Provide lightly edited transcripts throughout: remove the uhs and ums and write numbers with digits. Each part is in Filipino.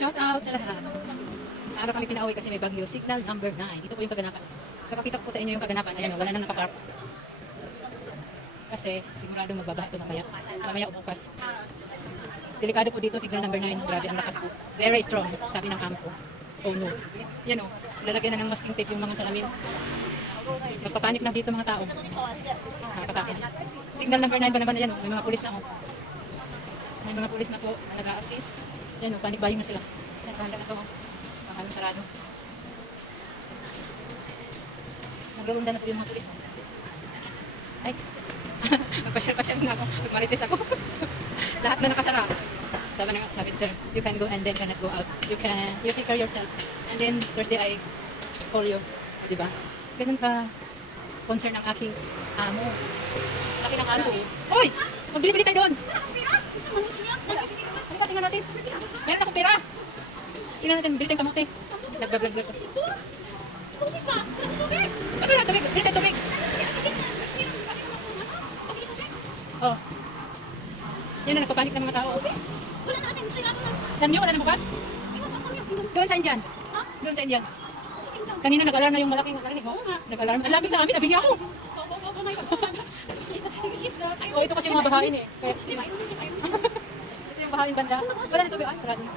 Shout out sa lahat. Maaga kami pinauwi kasi may bagyo. Signal number 9. Ito po yung kaganapan. Kapakita ko po sa inyo yung kaganapan. Ayan, wala nang napakarp. Kasi sigurado magbaba ito mamaya. Mamaya o bukas. Delikado po dito, signal number 9. Grabe, ang lakas po. Very strong, sabi ng amo ko. Oh no. Yan o. Lalagyan na ng masking tape yung mga salamin. Magpapanik na dito mga tao. Nakakatakot. Signal number 9 ba naman? Yan o. May mga pulis na o. May mga pulis na po na nag-a-assist. Yan o. Panic buying na sila. Yan, handa na ito o. Mahalong sarado. Nagrurunda na po yung mga pulis o. Ay. Nagpasyal-pasyal na ako. Nagmarites ako. Lahat na nakasara. Sabi sir, you can go and then cannot go out. You take care yourself. And then Thursday I call you. Diba? Ganun ka concern ang aking amo. Laki ng aso. Hoy! Magbili-bili tayo doon! Halika, tingnan natin. Meron akong pera. Tingnan natin, bili tayong kamote. Lag. Tubig pa! Tubig! Ano na, tubig? Bili tayong tubig. Oh. Yan na, nagpapanik ng mga tao. Wala natin, gusto natin na. Saan nyo? Wala na bukas? Ewan pa, saan yun? Doon sa Indian. Ha? Doon sa Indian. Kanina nag-alarm na yung malaking narinig. Oo nga, nag-alarm. Ang lapit sa amin, nabigyan ako. Oh, ito kasi yung mga bahain eh. Kaya, ito yung bahain banda. Wala na tubig. Ay, sarado na.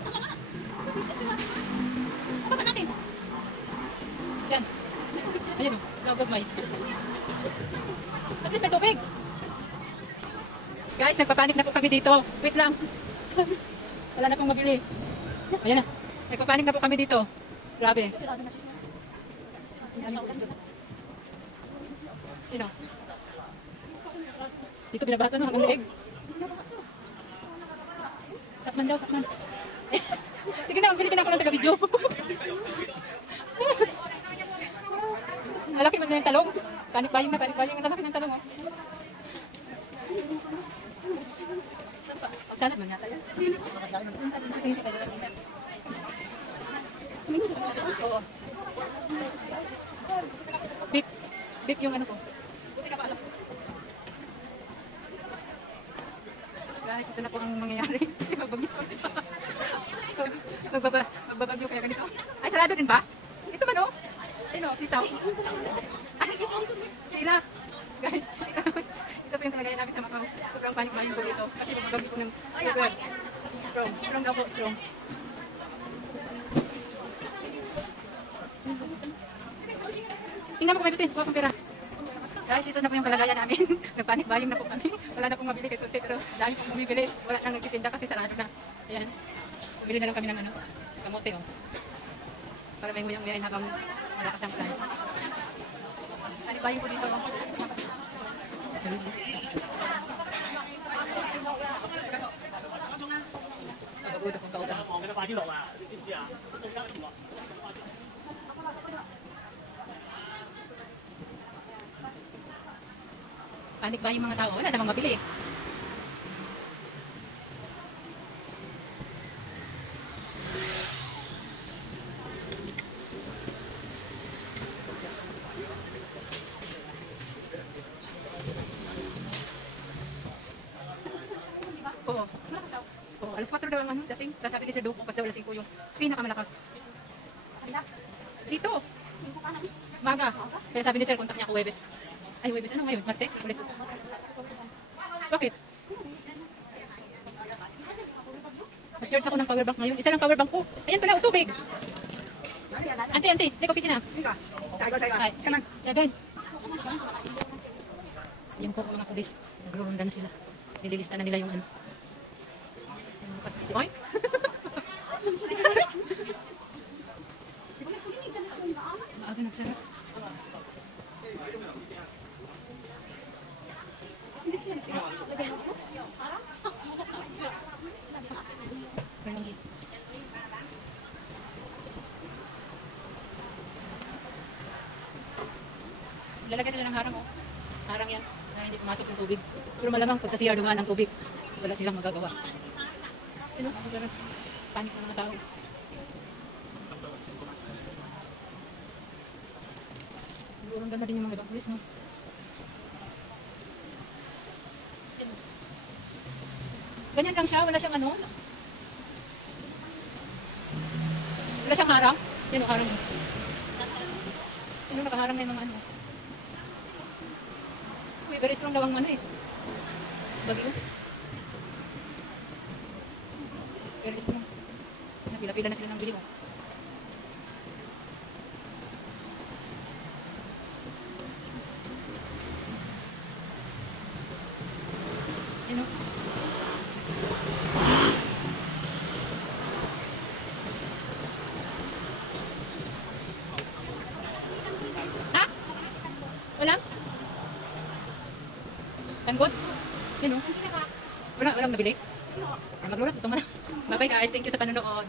Baba natin. Diyan. Ayan o, naugagmay. At least may tubig. Guys, nagpapanik na po kami dito. Wait lang. Wala na pong mabili. Ayan na. Nagpapanik na po kami dito. Grabe. Sino? Dito binabato no, hanggang leeg. Sakman daw, sakman. Sige na, magbili ka na ako ng taga-video. Nalaki man na yung talong. Panik buying na, panik buying. Ang lalaki ng talong. Oh. Pagsanad mo nata yan. Oo. Beep yung ano ko. Buti ka pa alam. Guys, ito na po ang mangyayari. Kasi magbagyo. So, magbabagyo kaya ganito. Ay, sarado din ba? Ito ba no? Ayun o, sitaw. Ay, sila. Guys, ito po yung talagay namin sa Macau. Sobrang panic buying ko dito. Kasi magbabagyo po ng super. Strong. Strong daw po, strong. Tingnan mo kung may buti. Huwag kong pera. Guys, ito na po yung kalagayan namin. Nagpanic buying na po kami. Wala na pong mabili kay Tunti. Pero dahil pong bumibili, wala nang nagtitinda kasi sarado na. Ayan. Bumili na lang kami ng ano, kamote o. Para may nguyang-nguyain habang malakas ang plan. Panic buying po dito. Pagod akong kautan. Panik ba yung mga tao? Wala namang mabili. Oo. Oo, alas 4 daw ang ano dating. Sasabi ni Sir Duco, kasi daw alas 5 yung pinakamalakas. Dito. Maga. Kaya sabi ni Sir, contact niya ako Webes. Ay, Webes, ano ngayon? Martes? Ulit. Bakit? Nag-charge ako ng power bank ngayon. Isa lang power bank ko. Ayan pala, tubig. Auntie, take a picture na. Ay, 7. Yan po mga pulis. Nagrurunda na sila. Nililista na nila yung ano. Ay! Maaga nagsarap. Lalagyan nila ng harang oh. Harang yan. Na hindi pumasok yung tubig. Pero malamang pag sa CR dumaan ang tubig, wala silang magagawa. Ano? Siguro panik ng mga tao. Siguro ang ganda din yung mga ibang pulis, no? Ganyan lang siya, wala siyang ano. Wala siyang harang. Yan o, harang. Ano, nakaharang na yung mga ano. Uy, very strong daw ang ano eh. Bagyo. Very strong. Pila-pila na sila ng bili mo. Yan o. Ha? Wala? Tanggod? Yan o. Walang nabili? Maglulat, ito mo na. Bye-bye guys, thank you sa panonood.